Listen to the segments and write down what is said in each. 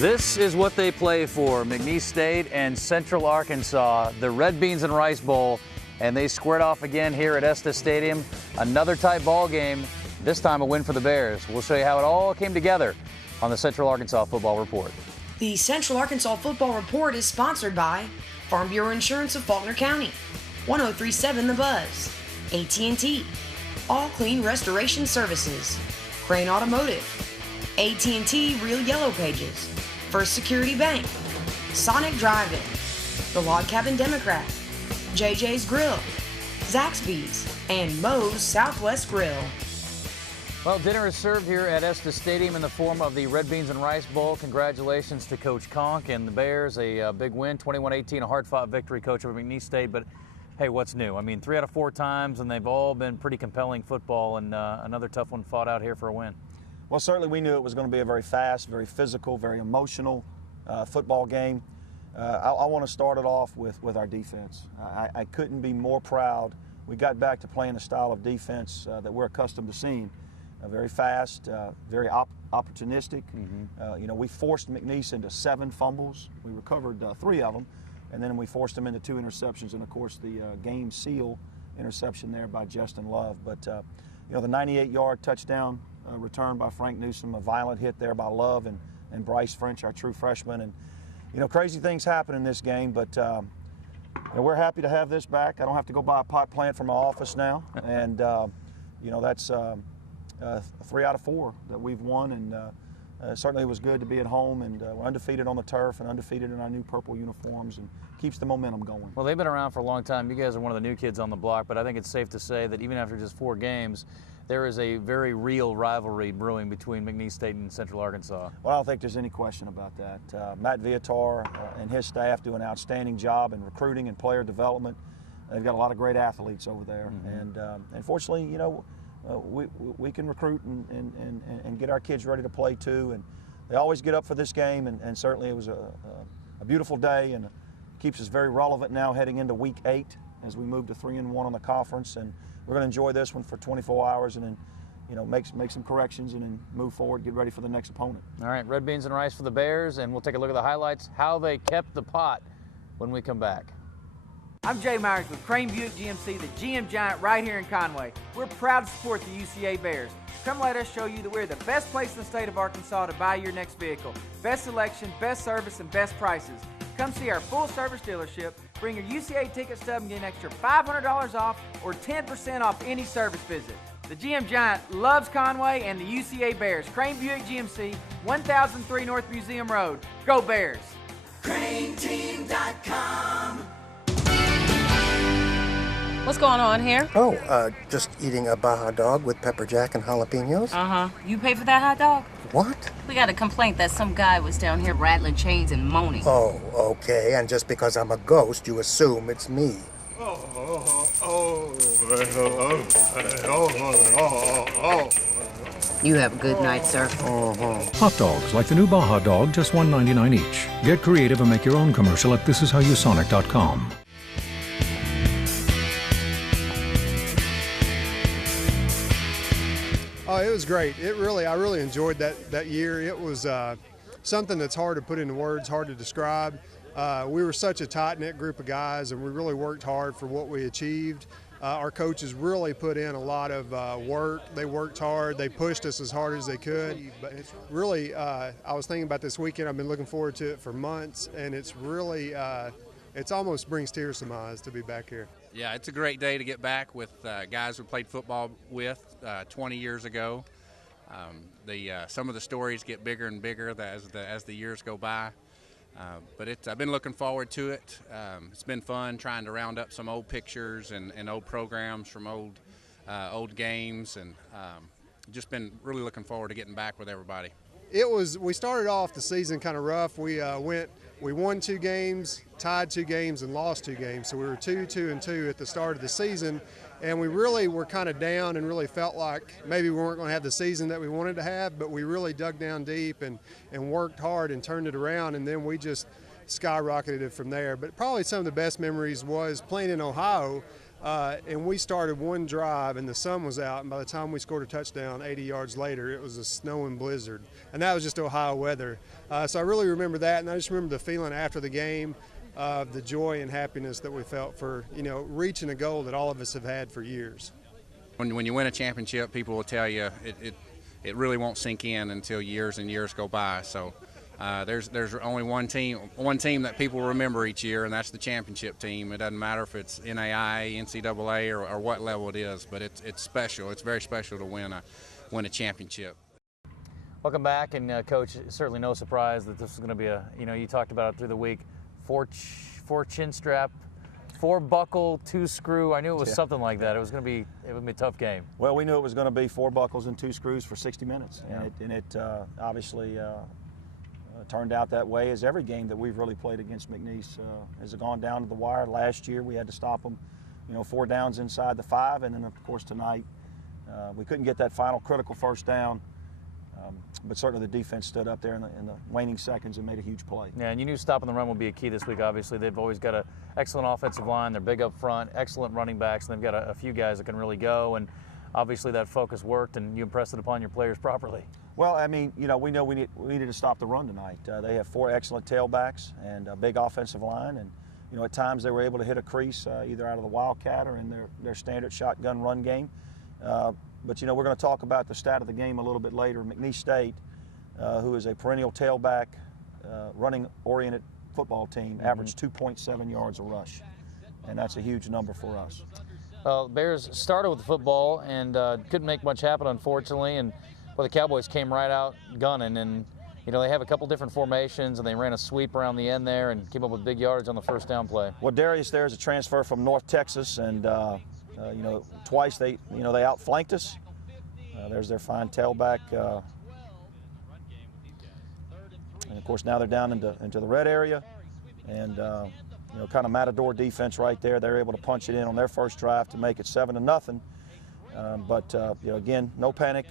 This is what they play for, McNeese State and Central Arkansas, the Red Beans and Rice Bowl, and they squared off again here at Estes Stadium. Another tight ball game, this time a win for the Bears. We'll show you how it all came together on the Central Arkansas Football Report. The Central Arkansas Football Report is sponsored by Farm Bureau Insurance of Faulkner County, 1037 The Buzz, AT&T, All Clean Restoration Services, Crane Automotive, AT&T Real Yellow Pages, First Security Bank, Sonic Drive-In, The Log Cabin Democrat, JJ's Grill, Zaxby's, and Moe's Southwest Grill. Well, dinner is served here at Estes Stadium in the form of the Red Beans and Rice Bowl. Congratulations to Coach Conque and the Bears. A big win, 21-18, a hard-fought victory, Coach, over McNeese State. But, hey, what's new? I mean, 3 out of 4 times, and they've all been pretty compelling football, and another tough one fought out here for a win. Well, certainly we knew it was going to be a very fast, very physical, very emotional football game. I want to start it off with our defense. I couldn't be more proud. We got back to playing the style of defense that we're accustomed to seeing. Very fast, very opportunistic. Mm-hmm. We forced McNeese into 7 fumbles. We recovered 3 of them, and then we forced them into 2 interceptions, and of course the game seal interception there by Justin Love. But the 98-yard touchdown return by Frank Newsom, a violent hit there by Love and Bryce French, our true freshman. And crazy things happen in this game, but we're happy to have this back. I don't have to go buy a pot plant for my office now, and that's 3 out of 4 that we've won, and certainly it was good to be at home, and we're undefeated on the turf and undefeated in our new purple uniforms, and keeps the momentum going. Well, they've been around for a long time. You guys are one of the new kids on the block, but I think it's safe to say that even after just 4 games, there is a very real rivalry brewing between McNeese State and Central Arkansas. Well, I don't think there's any question about that. Matt Viator and his staff do an outstanding job in recruiting and player development. They've got a lot of great athletes over there, mm-hmm. And fortunately, we can recruit and get our kids ready to play too. And they always get up for this game, and certainly it was a beautiful day, and keeps us very relevant now heading into week 8 as we move to 3-1 on the conference. And we're going to enjoy this one for 24 hours and then, make some corrections and then move forward, get ready for the next opponent. All right, Red Beans and Rice for the Bears, and we'll take a look at the highlights, how they kept the pot when we come back. I'm Jay Myers with Crane Buick GMC, the GM Giant right here in Conway. We're proud to support the UCA Bears. Come let us show you that we're the best place in the state of Arkansas to buy your next vehicle. Best selection, best service, and best prices. Come see our full-service dealership. Bring your UCA ticket stub and get an extra $500 off or 10% off any service visit. The GM Giant loves Conway and the UCA Bears. Crane Buick GMC, 1003 North Museum Road. Go Bears! CraneTeam.com. What's going on here? Oh, just eating a Baja dog with pepper jack and jalapenos. Uh-huh. You pay for that hot dog? What? We got a complaint that some guy was down here rattling chains and moaning. Oh, okay. And just because I'm a ghost, you assume it's me. You have a good night, sir. Hot dogs like the new Baja dog, just $1.99 each. Get creative and make your own commercial at thisishowyousonic.com. Oh, it was great. I really enjoyed that year. It was something that's hard to put into words, hard to describe. We were such a tight-knit group of guys, and we really worked hard for what we achieved. Our coaches really put in a lot of work. They worked hard. They pushed us as hard as they could. But it's really, I was thinking about this weekend. I've been looking forward to it for months, and it's really, it's almost brings tears to my eyes to be back here. Yeah, it's a great day to get back with guys we played football with 20 years ago. Some of the stories get bigger and bigger as the years go by. But I've been looking forward to it. It's been fun trying to round up some old pictures and old programs from old games, and just been really looking forward to getting back with everybody. We started off the season kind of rough. We won 2 games, tied 2 games, and lost 2 games. So we were 2-2-2 at the start of the season, and we really were kind of down and really felt like maybe we weren't going to have the season that we wanted to have, but we really dug down deep and worked hard and turned it around, and then we just skyrocketed it from there. But probably some of the best memories was playing in Ohio. And we started one drive and the sun was out, and by the time we scored a touchdown 80 yards later, it was a snowing blizzard. And that was just Ohio weather. So I really remember that, and I just remember the feeling after the game of the joy and happiness that we felt for, reaching a goal that all of us have had for years. When you win a championship, people will tell you it really won't sink in until years and years go by. So there's only one team that people remember each year, and that's the championship team. It doesn't matter if it's NAIA, NCAA, or what level it is, but it's special. It's very special to win a championship. Welcome back, and Coach, certainly no surprise that this is going to be you talked about it through the week, four chin strap, 4 buckle, 2 screw. I knew it was something like that. It would be a tough game. Well, we knew it was going to be 4 buckles and 2 screws for 60 minutes, yeah. and it obviously turned out that way, as every game that we've really played against McNeese has gone down to the wire. Last year we had to stop them, 4 downs inside the 5, and then of course tonight we couldn't get that final critical first down. But certainly the defense stood up there in the waning seconds and made a huge play. Yeah, and you knew stopping the run would be a key this week, obviously. They've always got an excellent offensive line. They're big up front, excellent running backs, and they've got a few guys that can really go. And obviously that focus worked, and you impressed it upon your players properly. Well, I mean, we know we needed to stop the run tonight. They have 4 excellent tailbacks and a big offensive line. And, at times they were able to hit a crease either out of the Wildcat or in their standard shotgun run game. But, we're going to talk about the stat of the game a little bit later. McNeese State, who is a perennial tailback, running-oriented football team, averaged 2.7 yards a rush, and that's a huge number for us. Well, the Bears started with the football and couldn't make much happen, unfortunately, and the Cowboys came right out gunning, and they have a couple different formations, and they ran a sweep around the end there and came up with big yardage on the first down play. Well, Darius there is a transfer from North Texas, and twice they outflanked us. There's their fine tailback. And of course now they're down into the red area, and kind of matador defense right there. They're able to punch it in on their first drive to make it 7-0. But again, no panic.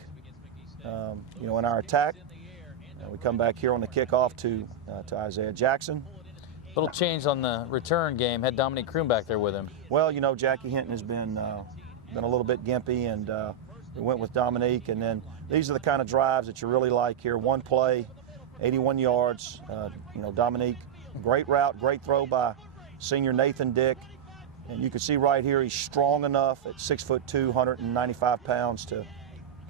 In our attack. We come back here on the kickoff to Isaiah Jackson. Little change on the return game. Had Dominique Kroom back there with him. Well, Jackie Hinton has been a little bit gimpy, and we went with Dominique. And then these are the kind of drives that you really like here. One play, 81 yards. Dominique, great route, great throw by senior Nathan Dick. And you can see right here he's strong enough at 6'2", 195 pounds to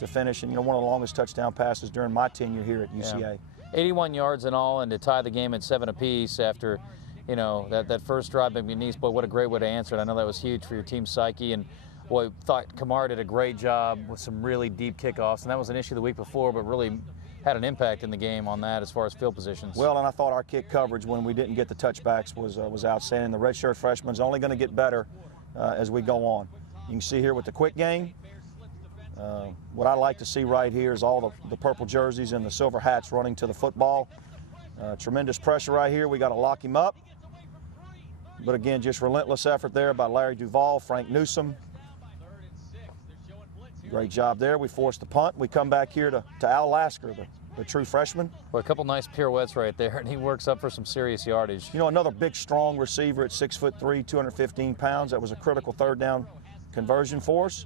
finish, and one of the longest touchdown passes during my tenure here at UCA. Yeah. 81 yards in all, and to tie the game at 7 apiece after, that first drive by McNeese. Boy, what a great way to answer it. I know that was huge for your team's psyche, and boy, thought Kamar did a great job with some really deep kickoffs, and that was an issue the week before, but really had an impact in the game on that as far as field positions. Well, and I thought our kick coverage when we didn't get the touchbacks was outstanding. The redshirt freshman's only going to get better as we go on. You can see here with the quick game. What I like to see right here is all the purple jerseys and the silver hats running to the football. Tremendous pressure right here. We got to lock him up. But again, just relentless effort there by Larry Duvall, Frank Newsom. Great job there. We forced the punt. We come back here to Al Lasker, the true freshman. Well, a couple nice pirouettes right there, and he works up for some serious yardage. Another big, strong receiver at 6'3", 215 pounds. That was a critical third down conversion for us.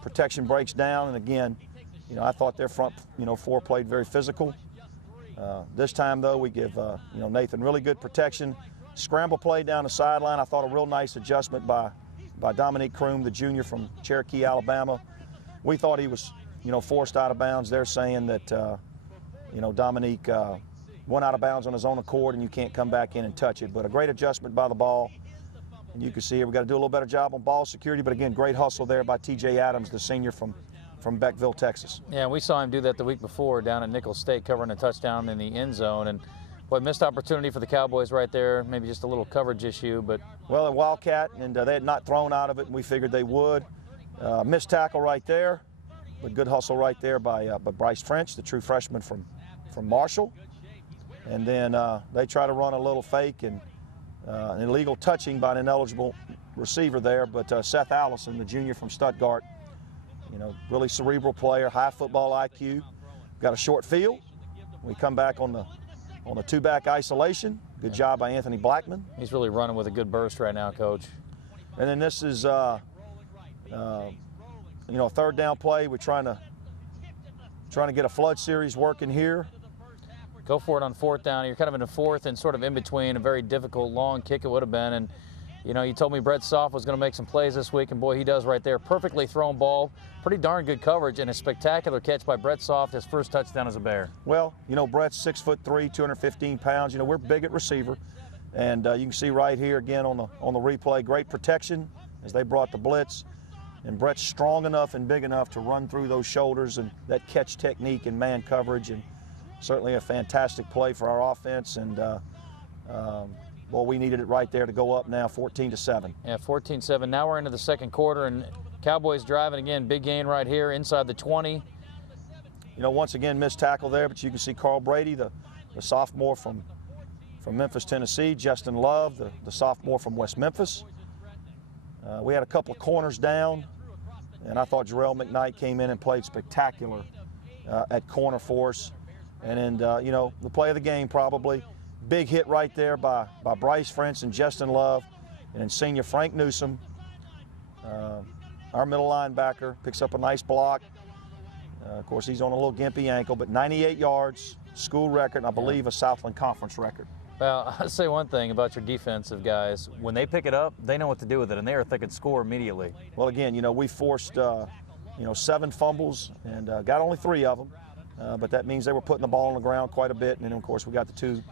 Protection breaks down, and again, I thought their front, 4 played very physical. This time, though, we give, Nathan really good protection. Scramble play down the sideline. I thought a real nice adjustment by Dominique Kroom, the junior from Cherokee, Alabama. We thought he was, forced out of bounds. They're saying that, Dominique went out of bounds on his own accord, and you can't come back in and touch it. But a great adjustment by the ball. And you can see here we got to do a little better job on ball security, but again, great hustle there by T.J. Adams, the senior from Beckville, Texas. Yeah, we saw him do that the week before down at Nicholls State, covering a touchdown in the end zone. And boy, missed opportunity for the Cowboys right there. Maybe just a little coverage issue, but well, a Wildcat, and they had not thrown out of it, and we figured they would. Missed tackle right there, but good hustle right there by Bryce French, the true freshman from Marshall. And then they try to run a little fake and an illegal touching by an ineligible receiver there, but Seth Allison, the junior from Stuttgart, really cerebral player, high football IQ, got a short field. We come back on the two-back isolation. Good job by Anthony Blackman. He's really running with a good burst right now, Coach. And then this is, a third down play. We're trying to get a flood series working here. Go for it on fourth down. You're kind of in the fourth and sort of in between. A very difficult long kick it would have been. And you told me Brett Soft was going to make some plays this week, and boy, he does right there. Perfectly thrown ball, pretty darn good coverage, and a spectacular catch by Brett Soft, his first touchdown as a Bear. Well, Brett's 6'3", 215 pounds. We're big at receiver, and you can see right here again on the replay, great protection as they brought the blitz, and Brett's strong enough and big enough to run through those shoulders and that catch technique and man coverage, and certainly a fantastic play for our offense. And well, we needed it right there to go up now 14-7. Yeah, 14-7. Now we're into the second quarter, and Cowboys driving again. Big gain right here inside the 20. Once again, missed tackle there, but you can see Carl Brady, the sophomore from Memphis, Tennessee. Justin Love, the sophomore from West Memphis. We had a couple of corners down, and I thought Jarrell McKnight came in and played spectacular at corner for us. And then, the play of the game probably. Big hit right there by Bryce French and Justin Love, and then senior Frank Newsom, our middle linebacker, picks up a nice block. Of course, he's on a little gimpy ankle, but 98 yards, school record, and I believe a Southland Conference record. Well, I'll say one thing about your defensive guys. When they pick it up, they know what to do with it, and they are thinking score immediately. Well, again, we forced, 7 fumbles and got only 3 of them, but that means they were putting the ball on the ground quite a bit, and then, of course, we got the two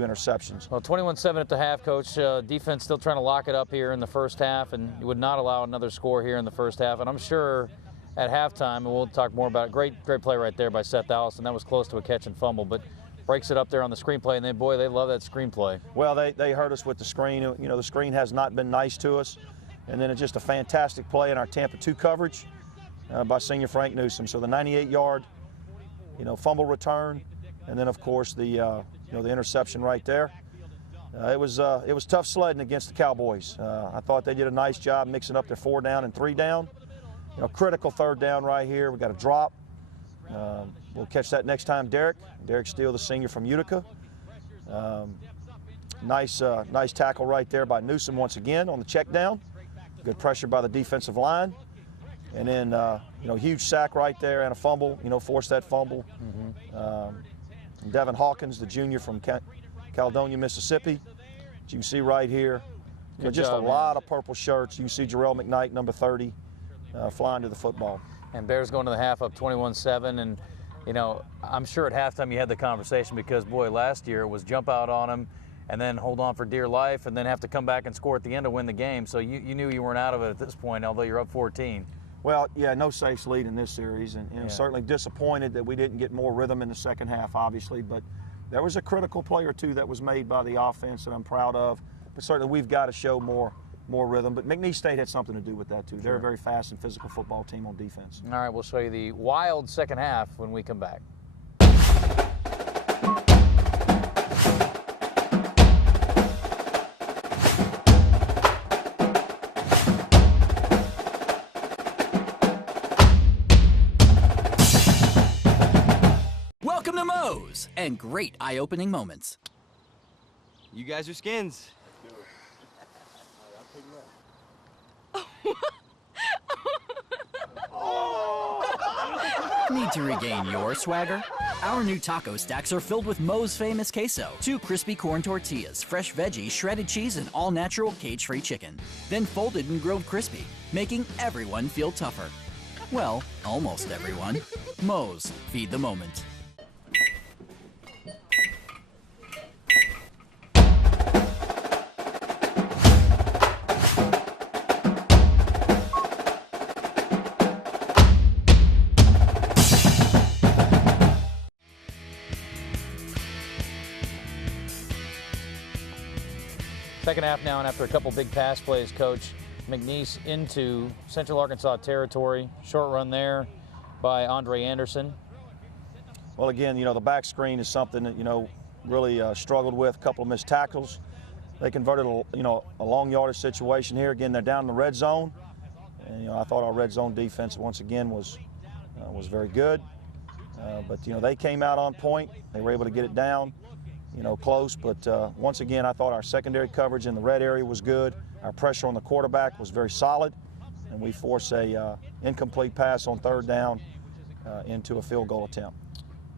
interceptions. Well, 21-7 at the half, Coach. Defense still trying to lock it up here in the first half, and you would not allow another score here in the first half. And I'm sure at halftime, and we'll talk more about it, great play right there by Seth Allison. That was close to a catch and fumble, but breaks it up there on the screenplay, and then, boy, they love that screenplay. Well, they hurt us with the screen. The screen has not been nice to us. And then it's just a fantastic play in our Tampa 2 coverage by senior Frank Newsom. So the 98-yard, fumble return, and then, of course, the interception right there. It was tough sledding against the Cowboys. I thought they did a nice job mixing up their 4 down and 3 down. Critical third down right here. We got a drop. We'll catch that next time, Derek Steele, the senior from Utica. Nice tackle right there by Newsom once again on the check down. Good pressure by the defensive line. And then, huge sack right there and a fumble, forced that fumble. Devin Hawkins, the junior from Caledonia, Mississippi. As you can see right here, just a lot of purple shirts. You can see Jarrell McKnight, number 30, flying to the football. And Bears going to the half up 21-7. And, I'm sure at halftime you had the conversation because, boy, last year it was jump out on them and then hold on for dear life and then have to come back and score at the end to win the game. So you knew you weren't out of it at this point, although you're up 14. Well, yeah, no safe lead in this series, and certainly disappointed that we didn't get more rhythm in the second half, obviously, but there was a critical play or two that was made by the offense that I'm proud of, but certainly we've got to show more rhythm, but McNeese State had something to do with that, too. They're a very fast and physical football team on defense. All right, we'll show you the wild second half when we come back. Welcome to Moe's and great eye-opening moments. You guys are skins. Need to regain your swagger? Our new taco stacks are filled with Moe's famous queso, 2 crispy corn tortillas, fresh veggies, shredded cheese, and all-natural cage-free chicken. Then folded and grilled crispy, making everyone feel tougher. Well, almost everyone. Moe's, feed the moment. Second half now, and after a couple big pass plays, Coach, McNeese into Central Arkansas territory. Short run there by Andre Anderson. Well, again, the back screen is something that, really struggled with. A couple of missed tackles. They converted, a long yardage situation here. Again, they're down in the red zone. And, I thought our red zone defense, once again, was very good. But, they came out on point. They were able to get it down, close. But once again, I thought our secondary coverage in the red area was good. Our pressure on the quarterback was very solid, and we forced a incomplete pass on third down into a field goal attempt.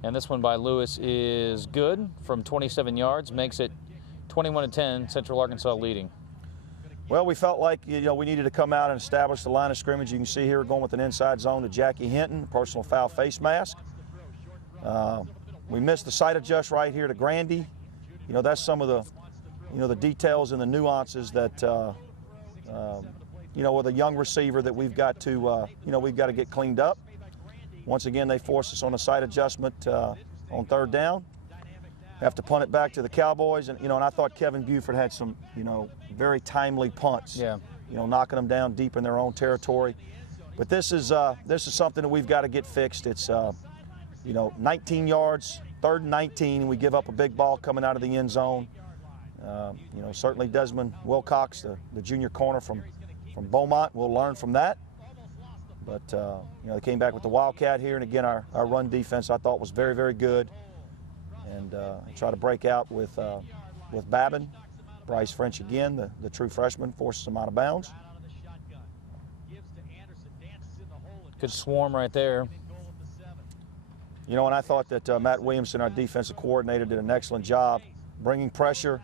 And this one by Lewis is good from 27 yards, makes it 21-10, Central Arkansas leading. Well, we felt like we needed to come out and establish the line of scrimmage. You can see here going with an inside zone to Jackie Hinton, personal foul face mask. We missed the sight adjust right here to Grandy. That's some of the details and the nuances that with a young receiver that we've got to get cleaned up. Once again, they forced us on a sight adjustment on third down. Have to punt it back to the Cowboys, and I thought Kevin Buford had some very timely punts. Yeah. Knocking them down deep in their own territory. But this is something that we've got to get fixed. It's 19 yards, 3rd and 19, and we give up a big ball coming out of the end zone. Certainly Desmond Wilcox, the junior corner from Beaumont, will learn from that. But they came back with the Wildcat here, and again our run defense I thought was very, very good. And try to break out with Babin. Bryce French again, the true freshman, forces him out of bounds. Good swarm right there. And I thought that Matt Williamson, our defensive coordinator, did an excellent job bringing pressure.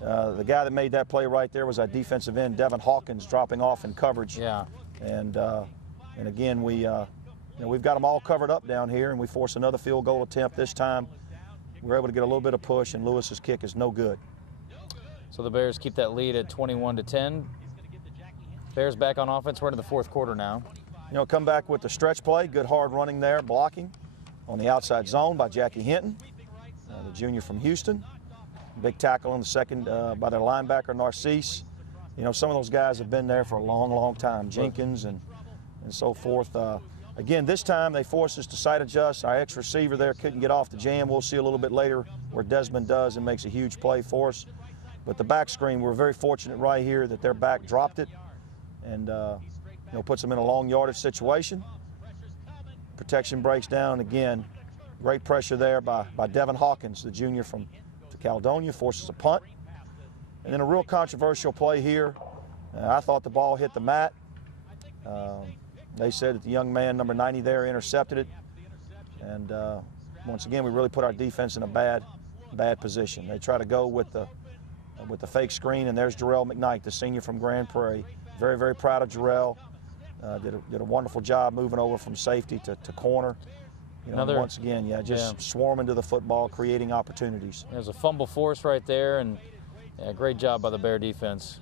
The guy that made that play right there was our defensive end, Devin Hawkins, dropping off in coverage. Yeah. And again, we've got them all covered up down here, and we force another field goal attempt this time. We're able to get a little bit of push, and Lewis's kick is no good. So the Bears keep that lead at 21-10. Bears back on offense. We're into the fourth quarter now. Come back with the stretch play. Good hard running there, blocking on the outside zone by Jackie Hinton, the junior from Houston. Big tackle in the second by their linebacker, Narcisse. Some of those guys have been there for a long, long time. Jenkins and so forth. Again, this time they forced us to sight adjust. Our ex-receiver there couldn't get off the jam. We'll see a little bit later where Desmond does and makes a huge play for us. But the back screen, we're very fortunate right here that their back dropped it and puts them in a long yardage situation. Protection breaks down again. Great pressure there by Devin Hawkins, the junior from Caledonia, forces a punt. And then a real controversial play here. I thought the ball hit the mat. They said that the young man, number 90 there, intercepted it. And once again, we really put our defense in a bad position. They try to go with the fake screen, and there's Jarrell McKnight, the senior from Grand Prairie. Very, very proud of Jarrell. Did a wonderful job moving over from safety to corner. Once again, just swarming to the football, creating opportunities. There's a fumble force right there, and great job by the Bear defense.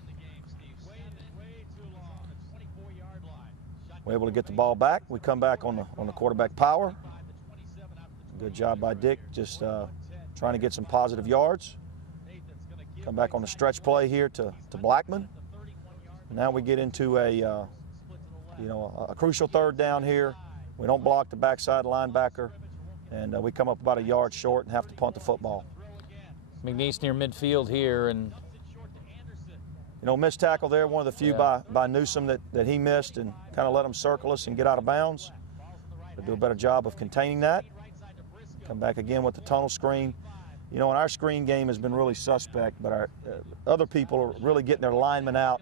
We're able to get the ball back. We come back on the quarterback power. Good job by Dick, just trying to get some positive yards. Come back on the stretch play here to Blackman. Now we get into a crucial third down here. We don't block the backside linebacker, and we come up about a yard short and have to punt the football. McNeese near midfield here, and missed tackle there, one of the few by Newsom that he missed, and kind of let him circle us and get out of bounds. But do a better job of containing that. Come back again with the tunnel screen. And our screen game has been really suspect, but our other people are really getting their linemen out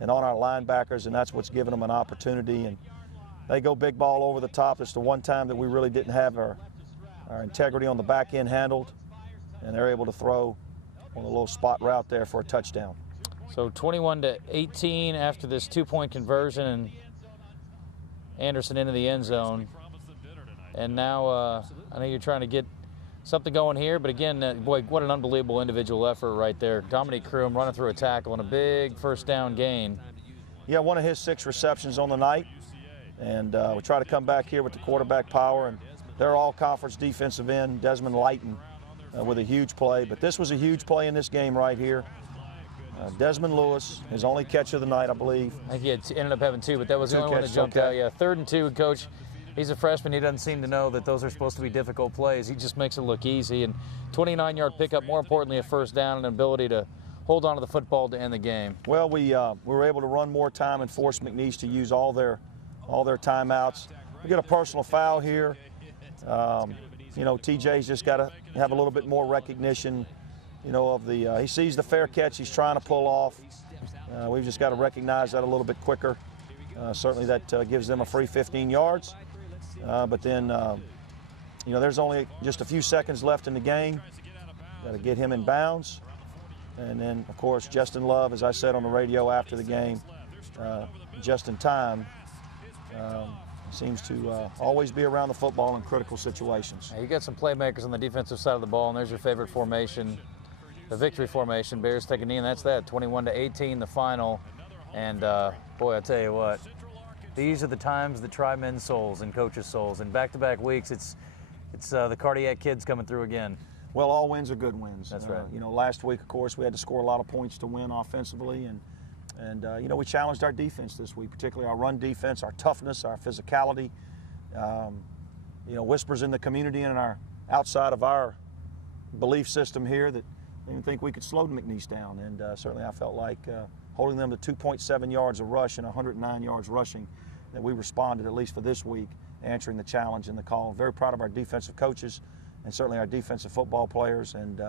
and on our linebackers, and that's what's giving them an opportunity. And they go big ball over the top. It's the one time that we really didn't have our integrity on the back end handled, and they're able to throw on a little spot route there for a touchdown. So 21-18 after this two-point conversion, and Anderson into the end zone. And now I know you're trying to get something going here, but again, boy, what an unbelievable individual effort right there. Dominique Crum running through a tackle and a big first down gain. Yeah, one of his 6 receptions on the night. And we try to come back here with the quarterback power, and they're all conference defensive end. Desmond Lighton with a huge play, but this was a huge play in this game right here. Desmond Lewis, his only catch of the night, I believe. I think he ended up having 2, but that was the only one that jumped out. Yeah, 3rd and 2, Coach. He's a freshman. He doesn't seem to know that those are supposed to be difficult plays. He just makes it look easy. And 29-yard pickup, more importantly, a first down and an ability to hold on to the football to end the game. Well, we were able to run more time and force McNeese to use all their timeouts. We get a personal foul here. TJ's just got to have a little bit more recognition, of the he sees the fair catch he's trying to pull off. We've just got to recognize that a little bit quicker. Certainly that gives them a free 15 yards. But then, there's only just a few seconds left in the game. Got to get him in bounds. And then, of course, Justin Love, as I said on the radio after the game, just in time, seems to always be around the football in critical situations. You got some playmakers on the defensive side of the ball, and there's your favorite formation, the victory formation. Bears take a knee, and that's that. 21-18, the final. And boy, I tell you what, these are the times that try men's souls and coaches' souls. In back-to-back weeks, it's the cardiac kids coming through again. Well, all wins are good wins. That's right. Last week, of course, we had to score a lot of points to win offensively, and we challenged our defense this week, particularly our run defense, our toughness, our physicality. Whispers in the community and outside of our belief system here that they didn't think we could slow the McNeese down, and certainly I felt like holding them to 2.7 yards of rush and 109 yards rushing, that we responded, at least for this week, answering the challenge and the call. Very proud of our defensive coaches and certainly our defensive football players, and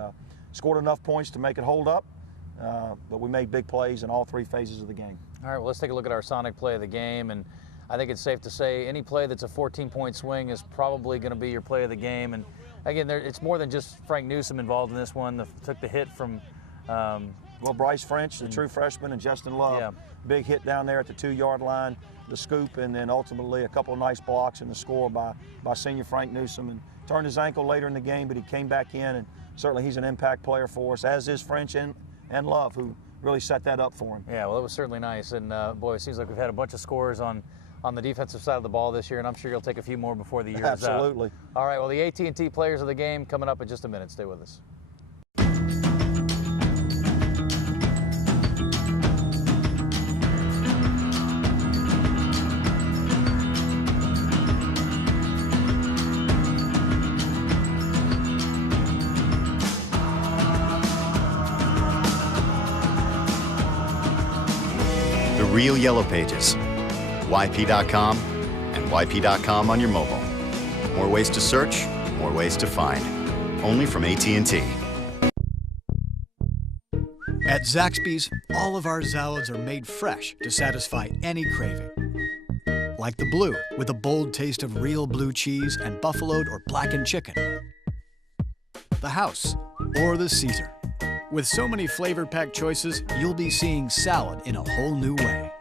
scored enough points to make it hold up, but we made big plays in all three phases of the game. All right, well, let's take a look at our Sonic play of the game, and I think it's safe to say any play that's a 14-point swing is probably going to be your play of the game. And again, it's more than just Frank Newsom involved in this one. Took the hit from Bryce French, the true freshman, and Justin Love. Yeah. Big hit down there at the 2-yard line, the scoop, and then ultimately a couple of nice blocks and the score by senior Frank Newsom. And turned his ankle later in the game, but he came back in, and certainly he's an impact player for us, as is French and Love, who really set that up for him. Yeah, well, it was certainly nice. And boy, it seems like we've had a bunch of scores on the defensive side of the ball this year, and I'm sure you'll take a few more before the year is out. Absolutely. All right, well, the AT&T players of the game coming up in just a minute. Stay with us. Real Yellow Pages, YP.com, and YP.com on your mobile. More ways to search, more ways to find. Only from AT&T. At Zaxby's, all of our salads are made fresh to satisfy any craving. Like the blue, with a bold taste of real blue cheese and buffaloed or blackened chicken. The House, or the Caesar. With so many flavor-packed choices, you'll be seeing salad in a whole new way.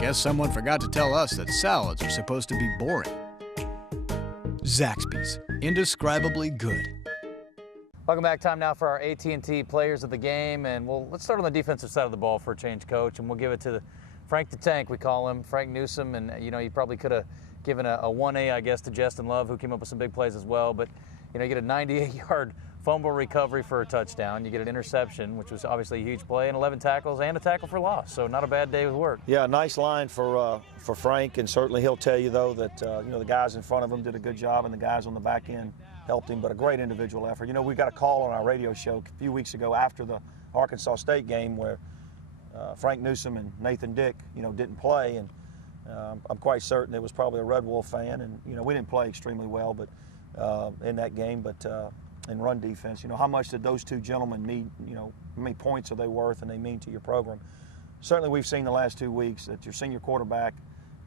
Guess someone forgot to tell us that salads are supposed to be boring. Zaxby's, indescribably good. Welcome back. Time now for our AT&T players of the game, and let's start on the defensive side of the ball for a change, Coach, and we'll give it to Frank the Tank, we call him, Frank Newsom, and you probably could have given a 1A, I guess, to Justin Love, who came up with some big plays as well, but you get a 98-yard fumble recovery for a touchdown. You get an interception, which was obviously a huge play, and 11 tackles and a tackle for loss. So not a bad day with work. Yeah, nice line for Frank, and certainly he'll tell you, though, that the guys in front of him did a good job and the guys on the back end helped him, but a great individual effort. We got a call on our radio show a few weeks ago after the Arkansas State game where Frank Newsom and Nathan Dick, didn't play, and I'm quite certain it was probably a Red Wolf fan, and we didn't play extremely well, but in that game, but in run defense, how much did those two gentlemen mean? How many points are they worth, and they mean to your program? Certainly, we've seen the last 2 weeks that your senior quarterback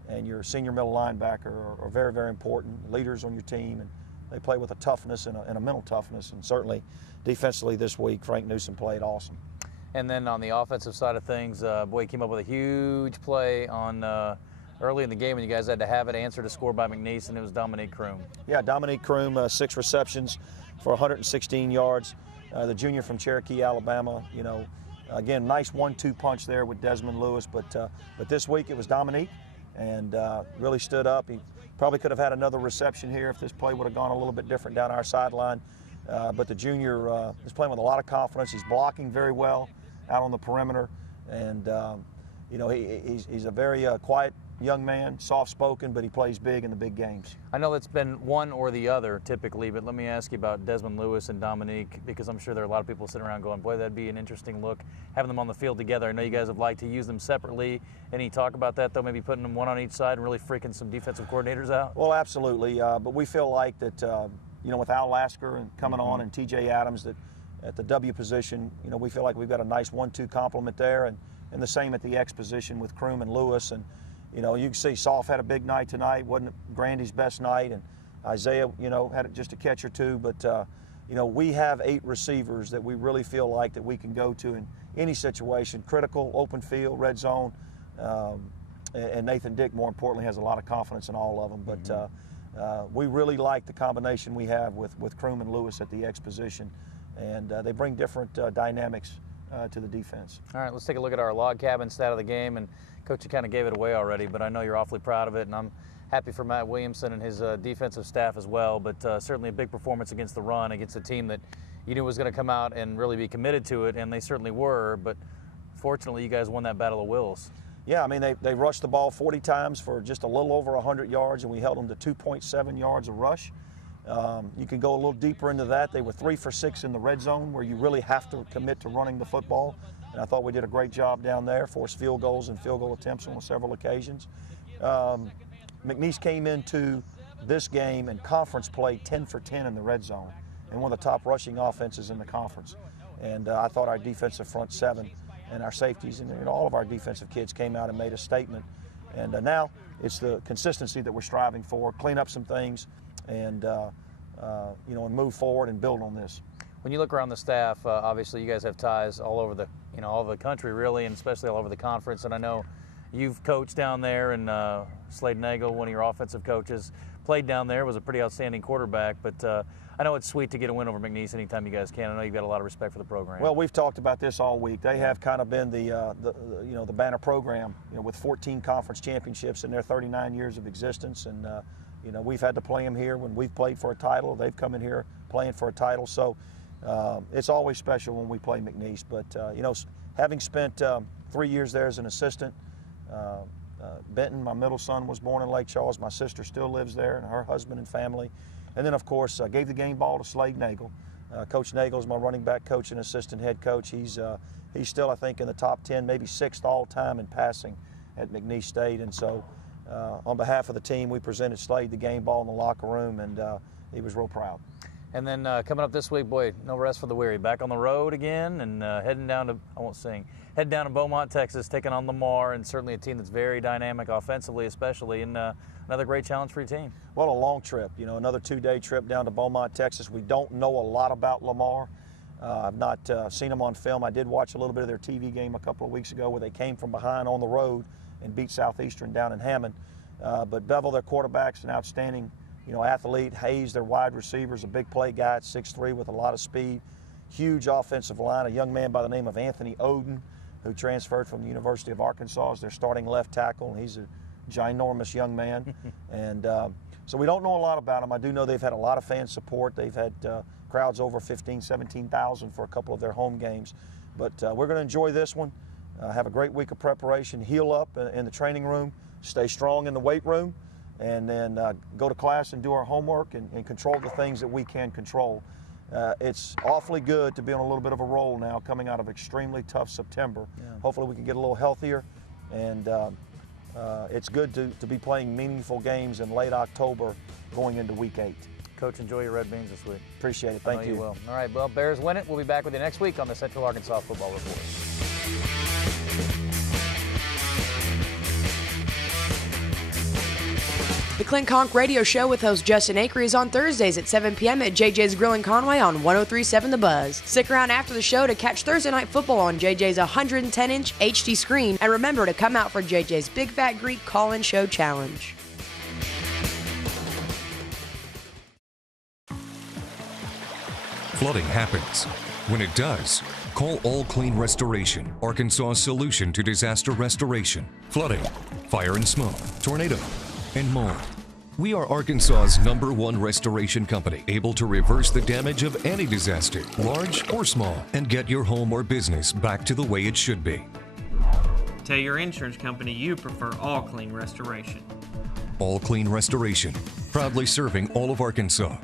and your senior middle linebacker are very, very important leaders on your team, and they play with a toughness and a mental toughness. And certainly, defensively this week, Frank Newsom played awesome. And then on the offensive side of things, he came up with a huge play on early in the game when you guys had to have it answered a score by McNeese, and it was Dominique Kroom. Yeah, Dominique Kroom, 6 receptions for 116 yards. The junior from Cherokee, Alabama. Again, nice 1-2 punch there with Desmond Lewis, but this week it was Dominique, and really stood up. He probably could have had another reception here if this play would have gone a little bit different down our sideline. But the junior is playing with a lot of confidence. He's blocking very well out on the perimeter, and he's a very quiet young man, soft-spoken, but he plays big in the big games. I know it's been one or the other typically, but let me ask you about Desmond Lewis and Dominique, because I'm sure there are a lot of people sitting around going, boy, that'd be an interesting look, having them on the field together. I know you guys have liked to use them separately. Any talk about that, though, maybe putting them one on each side and really freaking some defensive coordinators out? Well, absolutely, but we feel like that, with Al Lasker and coming on and TJ Adams, that At the W position, we feel like we've got a nice 1-2 complement there, and the same at the X position with Kroom and Lewis. And you can see Soft had a big night tonight. Wasn't Grandy's best night, and Isaiah, had just a catch or two. But we have 8 receivers that we really feel like that we can go to in any situation, critical, open field, red zone. And Nathan Dick, more importantly, has a lot of confidence in all of them. But we really like the combination we have with Kroom and Lewis at the X position, and they bring different dynamics to the defense. All right, let's take a look at our log cabin stat of the game. And Coach, you kind of gave it away already, but I know you're awfully proud of it, and I'm happy for Matt Williamson and his defensive staff as well. But certainly a big performance against the run, against a team that you knew was going to come out and really be committed to it, and they certainly were. But fortunately, you guys won that battle of wills. Yeah, I mean, they rushed the ball 40 times for just a little over 100 yards, and we held them to 2.7 yards a rush. You can go a little deeper into that. They were 3 for 6 in the red zone, where you really have to commit to running the football. And I thought we did a great job down there, forced field goals and field goal attempts on several occasions. McNeese came into this game and conference play 10 for 10 in the red zone, and one of the top rushing offenses in the conference. And I thought our defensive front 7 and our safeties and all of our defensive kids came out and made a statement. And now it's the consistency that we're striving for, clean up some things, and and move forward and build on this. When you look around the staff, obviously you guys have ties all over the all over the country really, and especially all over the conference. And I know you've coached down there, and Slade Nagel, one of your offensive coaches, played down there, was a pretty outstanding quarterback. But I know it's sweet to get a win over McNeese anytime you guys can. I know you've got a lot of respect for the program. Well, we've talked about this all week. They have kind of been the banner program, with 14 conference championships in their 39 years of existence. And we've had to play them here when we've played for a title. They've come in here playing for a title. So it's always special when we play McNeese. But having spent 3 years there as an assistant, Benton, my middle son, was born in Lake Charles. My sister still lives there, and her husband and family. And then, of course, I gave the game ball to Slade Nagel. Coach Nagel is my running back coach and assistant head coach. He's still, I think, in the top 10, maybe 6th all-time in passing at McNeese State. And so on behalf of the team, we presented Slade the game ball in the locker room, and he was real proud. And then coming up this week, boy, no rest for the weary. Back on the road again, and heading down to, head down to Beaumont, Texas, taking on Lamar, and certainly a team that's very dynamic offensively especially, and another great challenge for your team. Well, a long trip, another 2-day trip down to Beaumont, Texas. We don't know a lot about Lamar. I've not seen them on film. I did watch a little bit of their TV game a couple of weeks ago where they came from behind on the road and beat Southeastern down in Hammond. But Bevel, their quarterback's an outstanding athlete. Hayes, their wide receiver, is a big play guy at 6'3" with a lot of speed. Huge offensive line. A young man by the name of Anthony Oden, who transferred from the University of Arkansas as their starting left tackle, and he's a ginormous young man. And so we don't know a lot about them. I do know they've had a lot of fan support. They've had crowds over 15,000, 17,000 for a couple of their home games. But we're going to enjoy this one, have a great week of preparation, heal up in the training room, stay strong in the weight room, and then go to class and do our homework and control the things that we can control. It's awfully good to be on a little bit of a roll now coming out of extremely tough September. Yeah. Hopefully we can get a little healthier, and it's good to be playing meaningful games in late October going into week 8. Coach, enjoy your Red Beans this week. Appreciate it. Thank you. You will. All right, well, Bears win it. We'll be back with you next week on the Central Arkansas Football Report. The Clint Conque Radio Show with host Justin Acri is on Thursdays at 7 p.m. at JJ's Grill in Conway on 103.7 The Buzz. Stick around after the show to catch Thursday Night Football on JJ's 110-inch HD screen, and remember to come out for JJ's Big Fat Greek Call-In Show Challenge. Flooding happens. When it does, call All Clean Restoration, Arkansas's solution to disaster restoration. Flooding, fire and smoke, tornado, and more. We are Arkansas's #1 restoration company, able to reverse the damage of any disaster, large or small, and get your home or business back to the way it should be. Tell your insurance company you prefer All Clean Restoration. All Clean Restoration, proudly serving all of Arkansas.